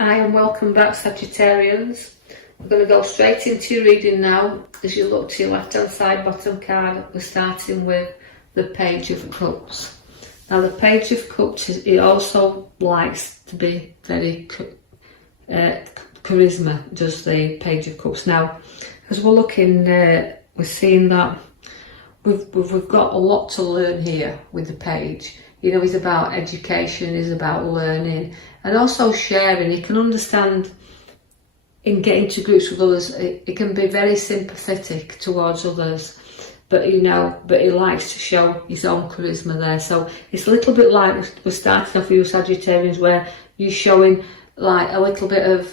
Hi and welcome back, Sagittarians. We're going to go straight into your reading now. As you look to your left hand side bottom card, we're starting with the Page of Cups. Now the Page of Cups, it also likes to be very charisma, does the Page of Cups. Now as we're looking, we're seeing that we've got a lot to learn here with the Page. You know, it's about education, it's about learning and also sharing. You can understand in getting to grips with others, it can be very sympathetic towards others, but he likes to show his own charisma there. So it's a little bit like we're starting off with you Sagittarians, where you're showing like a little bit of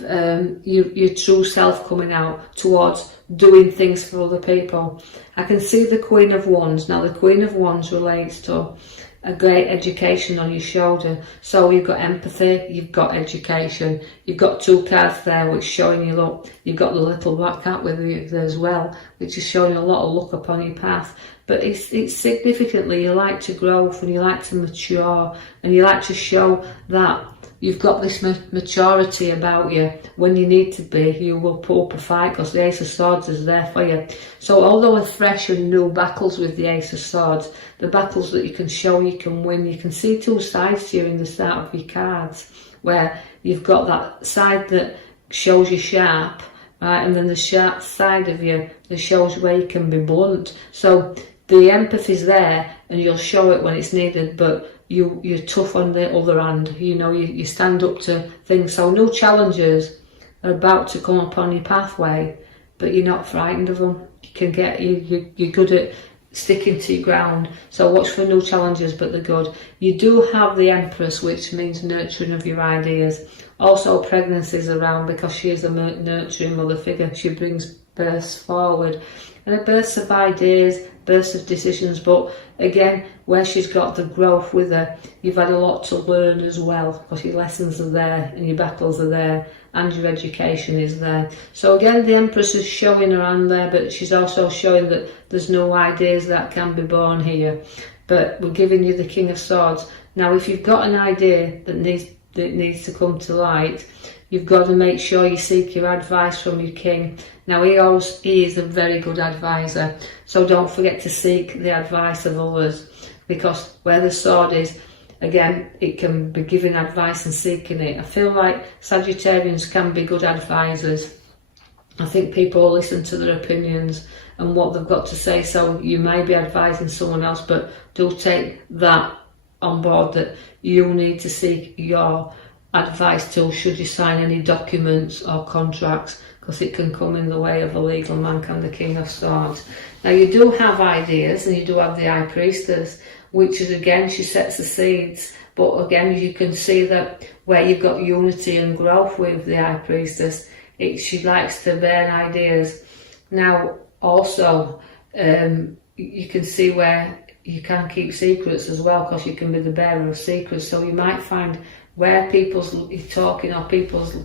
your true self coming out towards doing things for other people. I can see the Queen of Wands. Now the Queen of Wands relates to a great education on your shoulder. So you've got empathy, you've got education, you've got two cards there which showing you look. You've got the little black cat with you there as well, which is showing a lot of luck upon your path. But it's significantly, you like to grow and you like to mature and you like to show that you've got this maturity about you. When you need to be, you will put up a fight because the Ace of Swords is there for you. So although a fresh and new battles with the Ace of Swords, the battles that you can show you can win, you can see two sides to you in the start of your cards, where you've got that side that shows you sharp, right, and then the sharp side of you that shows where you can be blunt. So the empathy's there and you'll show it when it's needed, but you're tough on the other hand. You know, you stand up to things. So new challenges are about to come upon your pathway, but you're not frightened of them. You can get you're good at sticking to your ground. So watch for new challenges, but they're good. You do have the Empress, which means nurturing of your ideas. Also pregnancy's around because she is a nurturing mother figure. She brings births forward and a births of ideas, births of decisions, but again, where she's got the growth with her, you've had a lot to learn as well, because your lessons are there and your battles are there and your education is there. So again, the Empress is showing her hand there, but she's also showing that there's no ideas that can be born here. But we're giving you the King of Swords. Now if you've got an idea that needs to come to light, you've got to make sure you seek your advice from your king. Now he is a very good advisor, so don't forget to seek the advice of others, because where the sword is, again, it can be giving advice and seeking it. I feel like Sagittarians can be good advisors. I think people will listen to their opinions and what they've got to say, so you may be advising someone else, but do take that on board, that you need to seek your advice too should you sign any documents or contracts, because it can come in the way of a legal man, can the King of Swords. Now you do have ideas and you do have the High Priestess, which is again, she sets the seeds, but again you can see that where you've got unity and growth with the High Priestess, she likes to bear ideas. Now also you can see where you can keep secrets as well, because you can be the bearer of secrets. So you might find where people's talking or people's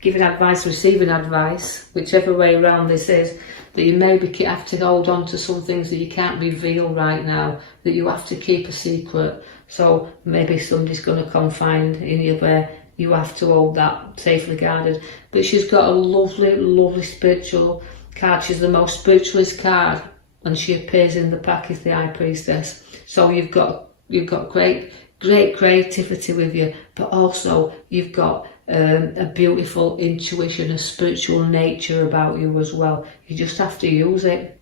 giving advice, receiving advice, whichever way around this is, that you maybe have to hold on to some things that you can't reveal right now, that you have to keep a secret. So maybe somebody's going to confide in you where you have to hold that safely guarded. But she's got a lovely, lovely spiritual card. She's the most spiritualist card, and she appears in the pack as the High Priestess. So you've got great creativity with you, but also you've got a beautiful intuition, a spiritual nature about you as well. You just have to use it.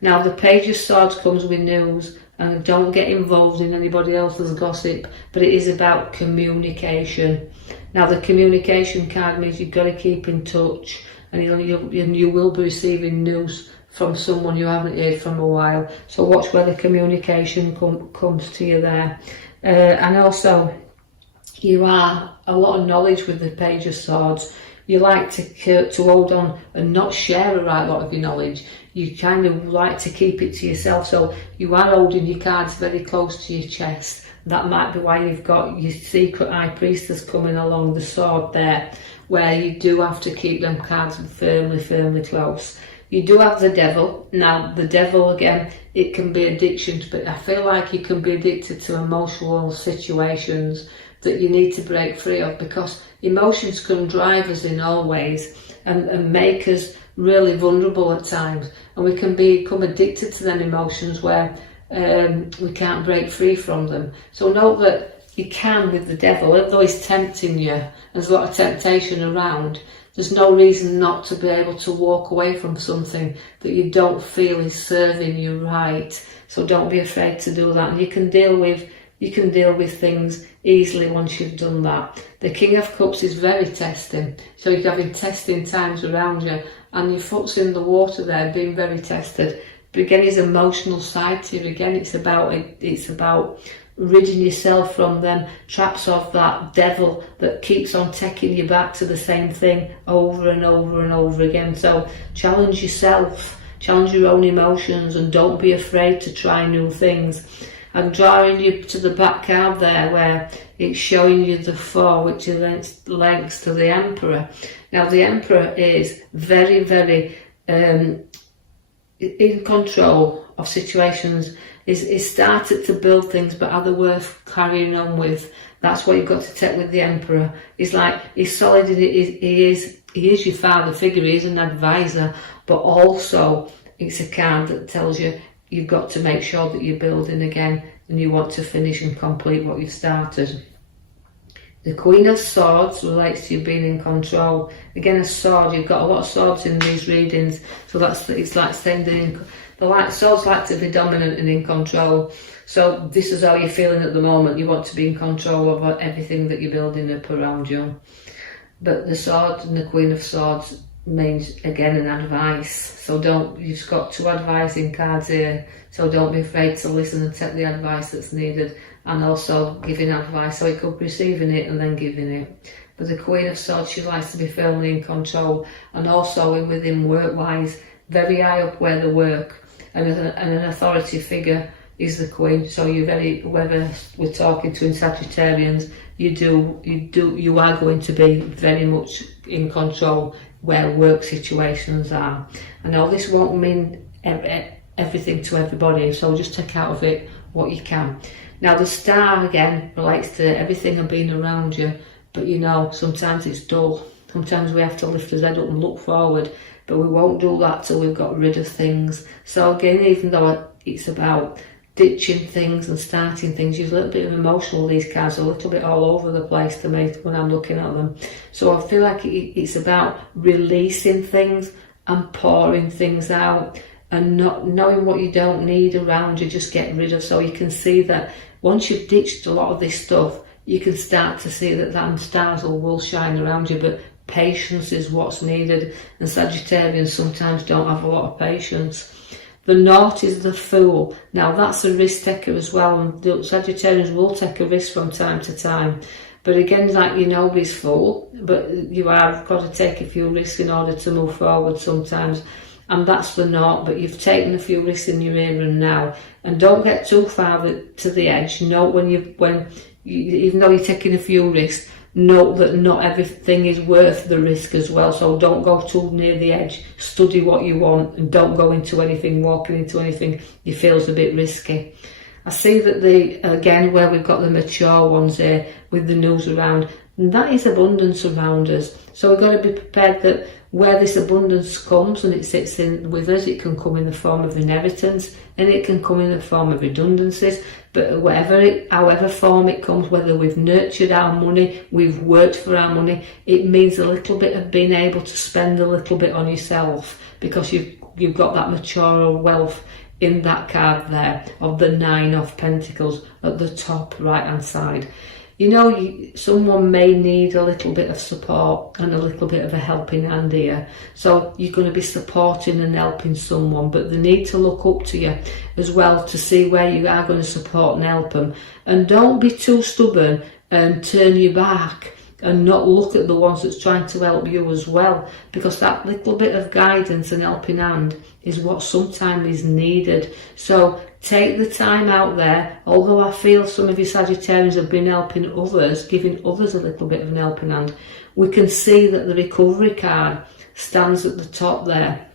Now the Page of Swords comes with news, and don't get involved in anybody else's gossip, but it is about communication. Now the communication card means you've got to keep in touch, and you will be receiving news from someone you haven't heard from a while. So watch where the communication comes to you there. And also, you are a lot of knowledge with the Page of Swords. You like to hold on and not share a right lot of your knowledge. You kind of like to keep it to yourself. So you are holding your cards very close to your chest. That might be why you've got your secret High Priestess coming along the sword there, where you do have to keep them cards firmly close. You do have the Devil. Now the Devil, again, it can be addictions, but I feel like you can be addicted to emotional situations that you need to break free of, because emotions can drive us in all ways and make us really vulnerable at times, and we can become addicted to them emotions where we can't break free from them. So note that you can with the devil, although he's tempting you, there's a lot of temptation around, there's no reason not to be able to walk away from something that you don't feel is serving you right. So don't be afraid to do that, and you can deal with things easily once you've done that. The King of Cups is very testing, so you're having testing times around you, and your foot's in the water there, being very tested. But again, his emotional side to you, again, it's about ridding yourself from them traps of that devil that keeps on taking you back to the same thing over and over and over again. So challenge yourself, challenge your own emotions, and don't be afraid to try new things. I'm drawing you to the back card there where it's showing you the 4, which is links to the Emperor. Now the Emperor is very, very in control of situations, is started to build things, but are they worth carrying on with? That's what you've got to take with the Emperor. He's solid, he is your father figure, he is an advisor, but also it's a card that tells you you've got to make sure that you're building again and you want to finish and complete what you've started. The Queen of Swords relates to you being in control. Again, a sword, you've got a lot of swords in these readings, so it's like saying swords like to be dominant and in control. So this is how you're feeling at the moment. You want to be in control of everything that you're building up around you. But the sword and the Queen of Swords means, again, an advice. So you've got 2 advising cards here, so don't be afraid to listen and take the advice that's needed, and also giving advice, so it could be receiving it and then giving it. But the Queen of Swords, she likes to be firmly in control, and also within work-wise, very high up where they work, and an authority figure is the Queen. So whether we're talking to Sagittarians, you are going to be very much in control where work situations are. I know this won't mean everything to everybody, so just take out of it what you can. Now the Star again relates to everything and being around you, but sometimes it's dull. Sometimes we have to lift our head up and look forward, but we won't do that till we've got rid of things. So again, even though it's about ditching things and starting things, there's a little bit of emotional, these cards are a little bit all over the place to me when I'm looking at them. So I feel like it's about releasing things and pouring things out, and not knowing what you don't need around you, just get rid of. So you can see that once you've ditched a lot of this stuff, you can start to see that stars will shine around you, but patience is what's needed, and Sagittarians sometimes don't have a lot of patience. The North is the Fool. Now that's a risk taker as well, and the Sagittarians will take a risk from time to time. But again, like nobody's fool, but you have got to take a few risks in order to move forward sometimes. And that's the North, but you've taken a few risks in your here and now. And don't get too far to the edge. Note even though you're taking a few risks, note that not everything is worth the risk as well. So don't go too near the edge. Study what you want and don't go into anything, walking into anything you feel is a bit risky. I see that again, where we've got the mature ones here with the news around, and that is abundance around us. So we've got to be prepared that where this abundance comes and it sits in with us, it can come in the form of inheritance and it can come in the form of redundancies. But however form it comes, whether we've nurtured our money, we've worked for our money, it means a little bit of being able to spend a little bit on yourself, because you've got that mature wealth in that card there of the 9 of Pentacles at the top right hand side. Someone may need a little bit of support and a little bit of a helping hand here. So you're going to be supporting and helping someone, but they need to look up to you as well to see where you are going to support and help them. And don't be too stubborn and turn your back and not look at the ones that's trying to help you as well, because that little bit of guidance and helping hand is what sometimes is needed. So take the time out there. Although I feel some of you Sagittarians have been helping others, giving others a little bit of an helping hand, we can see that the recovery card stands at the top there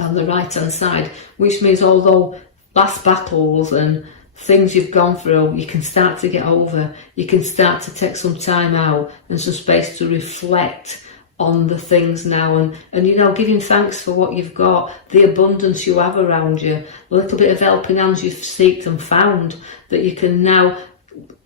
on the right hand side, which means although last battles and things you've gone through, you can start to get over. You can start to take some time out and some space to reflect on the things now, and you know, giving thanks for what you've got, the abundance you have around you, a little bit of helping hands you've sought and found, that you can now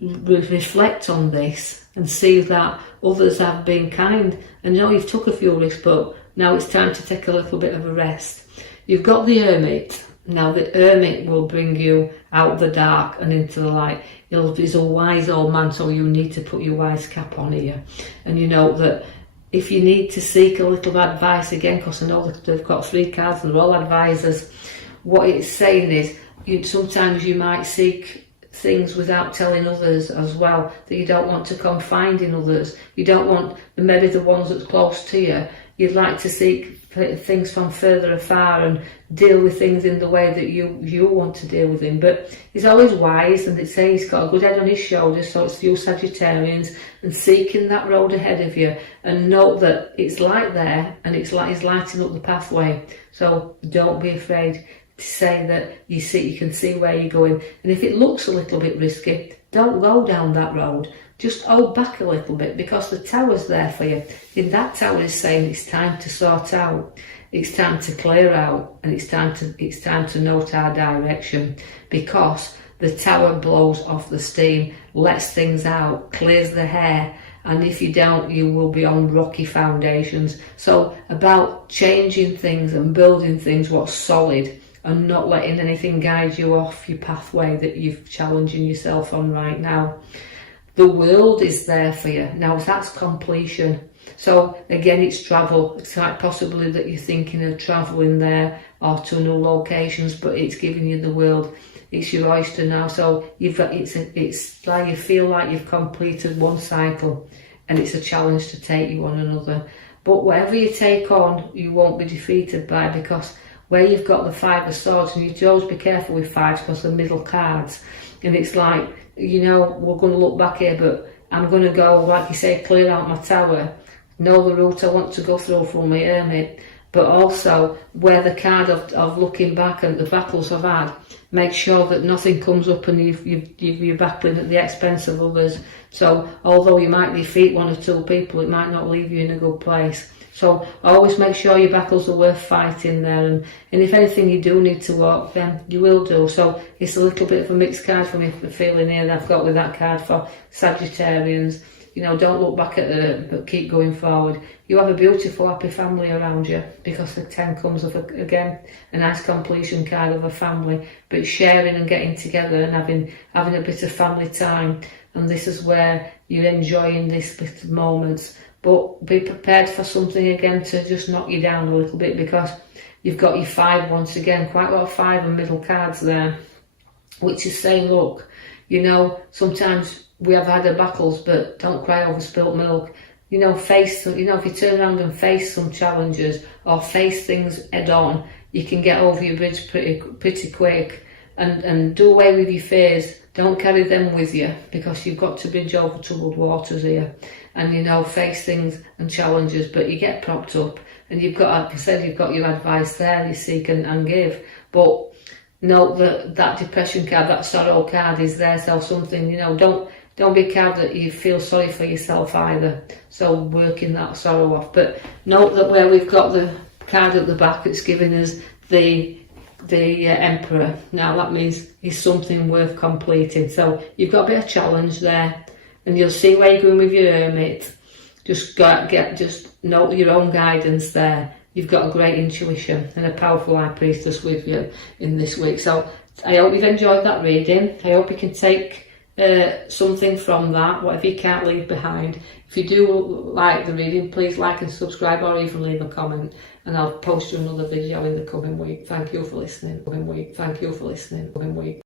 reflect on this and see that others have been kind. And you know, you've took a few risks, but now it's time to take a little bit of a rest. You've got the Hermit. Now the Hermit will bring you out the dark and into the light. He's a wise old man, so you need to put your wise cap on here. And you know that if you need to seek a little advice again, because I know that they've got 3 cards and they're all advisors, what it's saying is sometimes you might seek things without telling others as well, that you don't want to confide in others. You don't want maybe the ones that's close to you. You'd like to seek things from further afar and deal with things in the way that you want to deal with them. But he's always wise, and they say he's got a good head on his shoulders, so it's you Sagittarians, and seeking that road ahead of you, and note that it's light there, and it's like he's lighting up the pathway. So don't be afraid to say that you can see where you're going. And if it looks a little bit risky, don't go down that road. Just hold back a little bit, because the tower's there for you. And that tower is saying it's time to sort out, it's time to clear out, and it's time to note our direction, because the tower blows off the steam, lets things out, clears the hair, and if you don't, you will be on rocky foundations. So about changing things and building things what's solid, and not letting anything guide you off your pathway that you're challenging yourself on right now. The World is there for you. Now that's completion. So again, it's travel. It's quite possibly that you're thinking of travelling there or to new locations, but it's giving you the World. It's your oyster now. So it's like you feel like you've completed one cycle, and it's a challenge to take you on another. But whatever you take on, you won't be defeated by, because where you've got the 5 of Swords, and you have to always be careful with 5s because they're middle cards, and it's like, you know, we're going to look back here, but I'm going to go, like you say, clear out my tower, know the route I want to go through for my Hermit, but also where the card of looking back and the battles I've had, make sure that nothing comes up and you're battling at the expense of others. So although you might defeat 1 or 2 people, it might not leave you in a good place. So always make sure your battles are worth fighting there, and if anything you do need to walk, then you will do. So it's a little bit of a mixed card for me, the feeling here that I've got with that card for Sagittarians. You know, don't look back at it, but keep going forward. You have a beautiful, happy family around you, because the 10 comes of, again, a nice completion card of a family, but sharing and getting together and having a bit of family time. And this is where you're enjoying this bit of moments. But be prepared for something again to just knock you down a little bit, because you've got your 5 once again, quite a lot of 5 and middle cards there, which is saying, look, you know, sometimes we have had our battles, but don't cry over spilt milk. You know, if you turn around and face some challenges or face things head on, you can get over your bridge pretty quick, and do away with your fears. Don't carry them with you, because you've got to bridge over troubled waters here, and you know, face things and challenges, but you get propped up, and you've got, like I said, you've got your advice there, you seek and give. But note that depression card, that sorrow card is there, so something, you know, don't be a card that you feel sorry for yourself either, so working that sorrow off. But note that where we've got the card at the back, it's giving us the Emperor. Now that means it's something worth completing, so you've got a bit of challenge there, and you'll see where you're going with your Hermit. Just note your own guidance there. You've got a great intuition and a powerful High Priestess with you in this week. So I hope you've enjoyed that reading. I hope you can take something from that, whatever you can't leave behind. If you do like the reading, please like and subscribe, or even leave a comment, and I'll post you another video in the coming week. Thank you for listening.